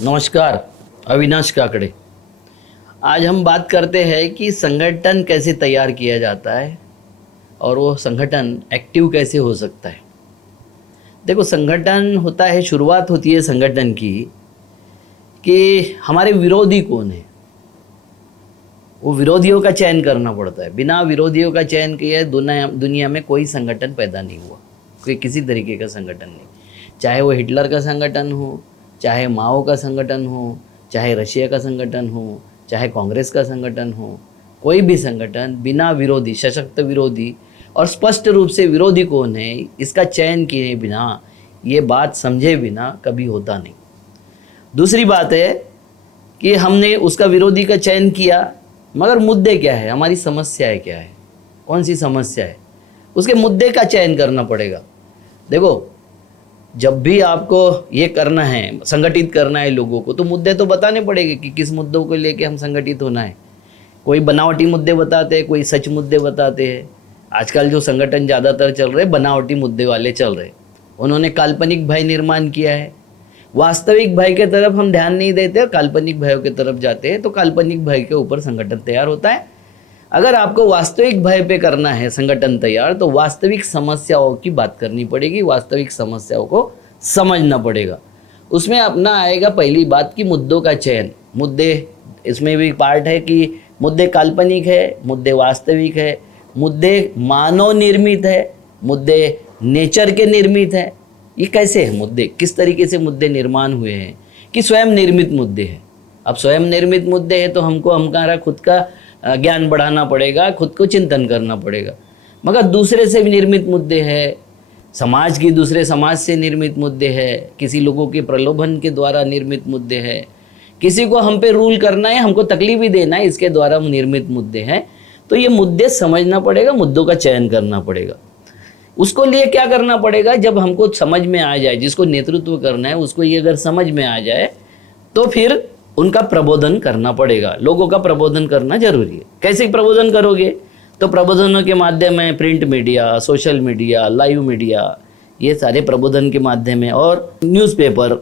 नमस्कार, अविनाश काकड़े। आज हम बात करते हैं कि संगठन कैसे तैयार किया जाता है और वो संगठन एक्टिव कैसे हो सकता है। देखो, संगठन होता है, शुरुआत होती है संगठन की कि हमारे विरोधी कौन है, वो विरोधियों का चयन करना पड़ता है। बिना विरोधियों का चयन किए दुनिया में कोई संगठन पैदा नहीं हुआ, कोई किसी तरीके का संगठन नहीं। चाहे वो हिटलर का संगठन हो, चाहे माओ का संगठन हो, चाहे रशिया का संगठन हो, चाहे कांग्रेस का संगठन हो, कोई भी संगठन बिना विरोधी, सशक्त विरोधी और स्पष्ट रूप से विरोधी कौन है इसका चयन किए बिना, ये बात समझे बिना कभी होता नहीं। दूसरी बात है कि हमने उसका विरोधी का चयन किया, मगर मुद्दे क्या है, हमारी समस्याएं क्या है, कौन सी समस्या है, उसके मुद्दे का चयन करना पड़ेगा। देखो, जब भी आपको ये करना है, संगठित करना है लोगों को, तो मुद्दे तो बताने पड़ेंगे कि किस मुद्दों को लेके हम संगठित होना है। कोई बनावटी मुद्दे बताते हैं, कोई सच मुद्दे बताते हैं। आजकल जो संगठन ज़्यादातर चल रहे बनावटी मुद्दे वाले चल रहे, उन्होंने काल्पनिक भय निर्माण किया है। वास्तविक भय के तरफ हम ध्यान नहीं देते और काल्पनिक भयों की तरफ जाते हैं, तो काल्पनिक भय के ऊपर संगठन तैयार होता है। अगर आपको वास्तविक भय पे करना है संगठन तैयार, तो वास्तविक समस्याओं की बात करनी पड़ेगी, वास्तविक समस्याओं को समझना पड़ेगा। उसमें अपना आएगा पहली बात कि मुद्दों का चयन। मुद्दे इसमें भी पार्ट है कि मुद्दे काल्पनिक है, मुद्दे वास्तविक है, मुद्दे मानव निर्मित है, मुद्दे नेचर के निर्मित है। ये कैसे है मुद्दे, किस तरीके से मुद्दे निर्माण हुए हैं, कि स्वयं निर्मित मुद्दे हैं। अब स्वयं निर्मित मुद्दे हैं तो हमको हमारा खुद का ज्ञान बढ़ाना पड़ेगा, खुद को चिंतन करना पड़ेगा। मगर दूसरे से भी निर्मित मुद्दे हैं, समाज की दूसरे समाज से निर्मित मुद्दे हैं, किसी लोगों के प्रलोभन के द्वारा निर्मित मुद्दे हैं, किसी को हम पे रूल करना है, हमको तकलीफ ही देना है, इसके द्वारा निर्मित मुद्दे हैं। तो ये मुद्दे समझना पड़ेगा, मुद्दों का चयन करना पड़ेगा। उसको लिए क्या करना पड़ेगा, जब हमको समझ में आ जाए, जिसको नेतृत्व करना है उसको ये अगर समझ में आ जाए, तो फिर उनका प्रबोधन करना पड़ेगा। लोगों का प्रबोधन करना जरूरी है। कैसे प्रबोधन करोगे, तो प्रबोधनों के माध्यम है print media, social media, live media, ये सारे प्रबोधन के माध्यम है। और न्यूज़पेपर,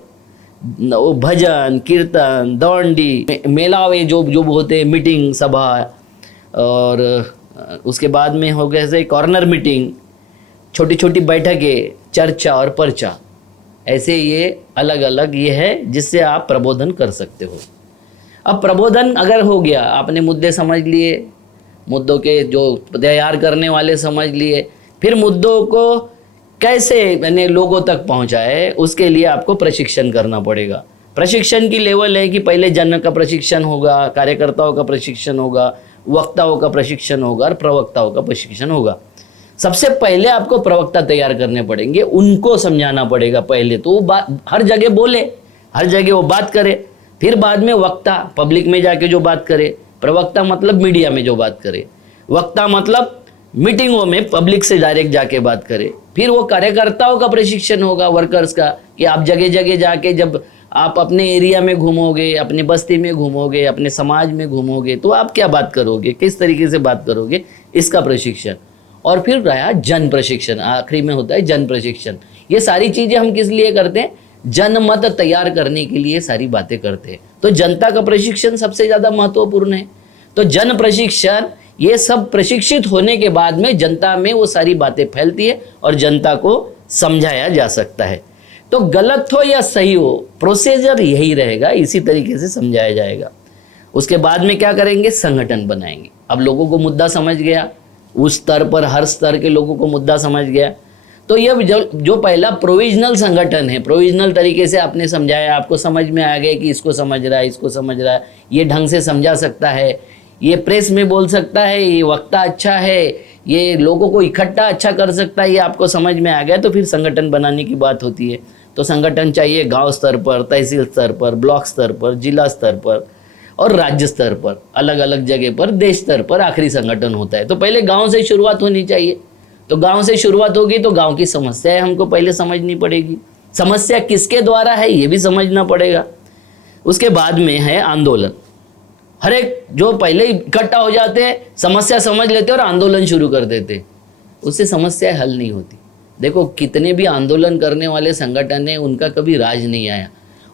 भजन, कीर्तन, दौंडी, मेलावे जो जो होते हैं, मीटिंग, सभा, और उसके बाद में हो गए जैसे कॉर्नर मीटिंग, छोटी छोटी बैठकें, चर्चा और पर्चा, ऐसे ये अलग अलग ये है जिससे आप प्रबोधन कर सकते हो। अब प्रबोधन अगर हो गया, आपने मुद्दे समझ लिए, मुद्दों के जो तैयार करने वाले समझ लिए, फिर मुद्दों को कैसे यानी लोगों तक पहुंचाए, उसके लिए आपको प्रशिक्षण करना पड़ेगा। प्रशिक्षण की लेवल है कि पहले जन का प्रशिक्षण होगा, कार्यकर्ताओं का प्रशिक्षण होगा, वक्ताओं का प्रशिक्षण होगा और प्रवक्ताओं का प्रशिक्षण होगा। सबसे पहले आपको प्रवक्ता तैयार करने पड़ेंगे, उनको समझाना पड़ेगा पहले, तो वो बात हर जगह बोले, हर जगह वो बात करे। फिर बाद में वक्ता, पब्लिक में जाके जो बात करे। प्रवक्ता मतलब मीडिया में जो बात करे, वक्ता मतलब मीटिंगों में पब्लिक से डायरेक्ट जाके बात करे। फिर वो कार्यकर्ताओं का प्रशिक्षण होगा, वर्कर्स का, कि आप जगह जगह जाके जब आप अपने एरिया में घूमोगे, अपनी बस्ती में घूमोगे, अपने समाज में घूमोगे, तो आप क्या बात करोगे, किस तरीके से बात करोगे, इसका प्रशिक्षण। और फिर रहा जन प्रशिक्षण, आखिरी में होता है जन प्रशिक्षण। ये सारी चीजें हम किस लिए करते हैं, जनमत तैयार करने के लिए सारी बातें करते हैं। तो जनता का प्रशिक्षण सबसे ज्यादा महत्वपूर्ण है। तो जन प्रशिक्षण, ये सब प्रशिक्षित होने के बाद में जनता में वो सारी बातें फैलती है और जनता को समझाया जा सकता है। तो गलत हो या सही हो, प्रोसीजर यही रहेगा, इसी तरीके से समझाया जाएगा। उसके बाद में क्या करेंगे, संगठन बनाएंगे। अब लोगों को मुद्दा समझ गया, उस स्तर पर हर स्तर के लोगों को मुद्दा समझ गया, तो ये जो पहला प्रोविजनल संगठन है, प्रोविजनल तरीके से आपने समझाया, आपको समझ में आ गया कि इसको समझ रहा है, इसको समझ रहा है, ये ढंग से समझा सकता है, ये प्रेस में बोल सकता है, ये वक्ता अच्छा है, ये लोगों को इकट्ठा अच्छा कर सकता है, ये आपको समझ में आ गया, तो फिर संगठन बनाने की बात होती है। तो संगठन चाहिए गाँव स्तर पर, तहसील स्तर पर, ब्लॉक स्तर पर, जिला स्तर पर और राज्य स्तर पर, अलग अलग जगह पर, देश स्तर पर आखिरी संगठन होता है। तो पहले गांव से शुरुआत होनी चाहिए। तो गांव से शुरुआत होगी तो गांव की समस्याएं हमको पहले समझनी पड़ेगी, समस्या किसके द्वारा है ये भी समझना पड़ेगा। उसके बाद में है आंदोलन। हर एक जो पहले इकट्ठा हो जाते हैं, समस्या समझ लेते और आंदोलन शुरू कर देते, उससे समस्या हल नहीं होती। देखो, कितने भी आंदोलन करने वाले संगठन हैं, उनका कभी राज नहीं आया।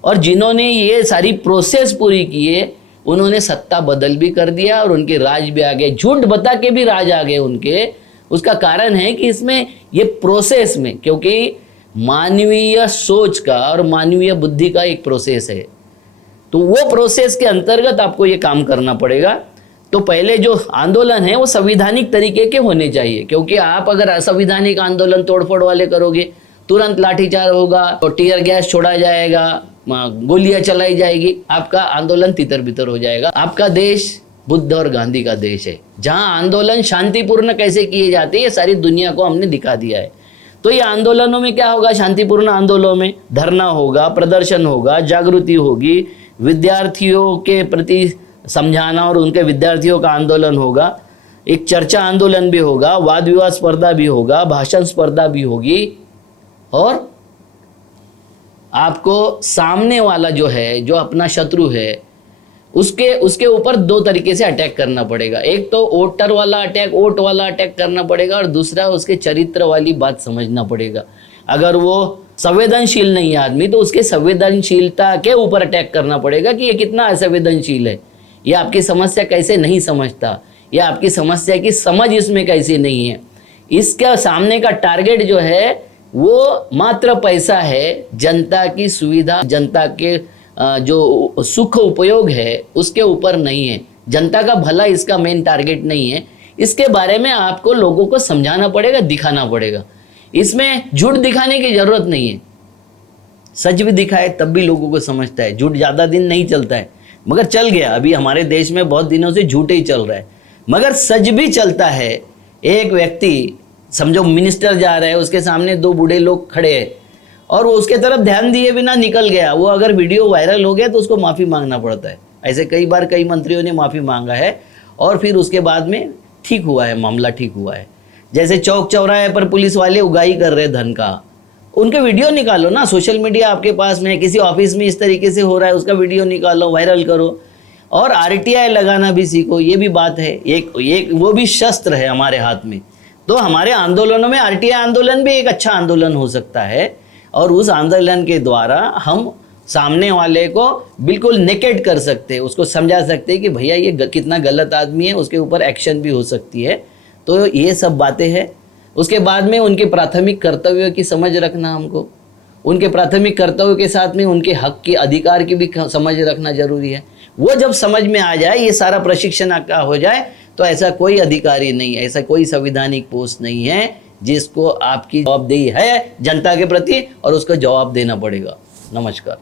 और जिन्होंने ये सारी प्रोसेस पूरी की है उन्होंने सत्ता बदल भी कर दिया और उनके राज भी आ गए, झूठ बता के भी राज आ गए उनके। उसका कारण है कि इसमें ये प्रोसेस में, क्योंकि मानवीय सोच का और मानवीय बुद्धि का एक प्रोसेस है, तो वो प्रोसेस के अंतर्गत आपको ये काम करना पड़ेगा। तो पहले जो आंदोलन है वो संवैधानिक तरीके के होने चाहिए, क्योंकि आप अगर असंवैधानिक आंदोलन तोड़फोड़ वाले करोगे तुरंत लाठीचार्ज होगा तो टीयर गैस छोड़ा जाएगा, गोलियां चलाई जाएगी, आपका आंदोलन तितर बितर हो जाएगा। आपका देश बुद्ध और गांधी का देश है, जहां आंदोलन शांतिपूर्ण कैसे किए जाते हैं ये सारी दुनिया को हमने दिखा दिया है। तो ये आंदोलनों में क्या होगा, शांतिपूर्ण आंदोलनों में धरना होगा, प्रदर्शन होगा, जागृति होगी, विद्यार्थियों के प्रति समझाना और उनके विद्यार्थियों का आंदोलन होगा, एक चर्चा आंदोलन भी होगा, वाद विवाद स्पर्धा भी होगा, भाषण स्पर्धा भी होगी, और आपको सामने वाला जो है, जो अपना शत्रु है, उसके ऊपर दो तरीके से अटैक करना पड़ेगा। एक तो वोटर वाला अटैक, वोट वाला अटैक करना पड़ेगा, और दूसरा उसके चरित्र वाली बात समझना पड़ेगा। अगर वो संवेदनशील नहीं है आदमी तो उसके संवेदनशीलता के ऊपर अटैक करना पड़ेगा कि ये कितना असंवेदनशील है, ये आपकी समस्या कैसे नहीं समझता, या आपकी समस्या की समझ इसमें कैसे नहीं है। इसका सामने का टारगेट जो है वो मात्र पैसा है, जनता की सुविधा, जनता के जो सुख उपयोग है उसके ऊपर नहीं है। जनता का भला इसका मेन टारगेट नहीं है। इसके बारे में आपको लोगों को समझाना पड़ेगा, दिखाना पड़ेगा। इसमें झूठ दिखाने की जरूरत नहीं है, सच भी दिखाए तब भी लोगों को समझता है। झूठ ज़्यादा दिन नहीं चलता है, मगर चल गया। अभी हमारे देश में बहुत दिनों से झूठ ही चल रहा है, मगर सच भी चलता है। एक व्यक्ति, समझो मिनिस्टर जा रहा है, उसके सामने दो बूढ़े लोग खड़े हैं और वो उसके तरफ ध्यान दिए बिना निकल गया, वो अगर वीडियो वायरल हो गया तो उसको माफ़ी मांगना पड़ता है। ऐसे कई बार कई मंत्रियों ने माफ़ी मांगा है और फिर उसके बाद में ठीक हुआ है, मामला ठीक हुआ है। जैसे चौक चौराहे पर पुलिस वाले उगाही कर रहे धन का, उनके वीडियो निकालो ना, सोशल मीडिया आपके पास में है। किसी ऑफिस में इस तरीके से हो रहा है, उसका वीडियो निकालो, वायरल करो, और RTI लगाना भी सीखो। ये भी बात है, एक वो भी शस्त्र है हमारे हाथ में। तो हमारे आंदोलनों में RTI आंदोलन भी एक अच्छा आंदोलन हो सकता है, और उस आंदोलन के द्वारा हम सामने वाले को बिल्कुल नेकेड कर सकते हैं, उसको समझा सकते हैं कि भैया ये कितना गलत आदमी है, उसके ऊपर एक्शन भी हो सकती है। तो ये सब बातें हैं। उसके बाद में उनके प्राथमिक कर्तव्यों की समझ रखना, हमको उनके प्राथमिक कर्तव्यों के साथ में उनके हक के अधिकार की भी समझ रखना जरूरी है। वो जब समझ में आ जाए, ये सारा प्रशिक्षण आपका हो जाए, तो ऐसा कोई अधिकारी नहीं है, ऐसा कोई संवैधानिक पोस्ट नहीं है जिसको आपकी जवाबदेही है जनता के प्रति और उसको जवाब देना पड़ेगा। नमस्कार।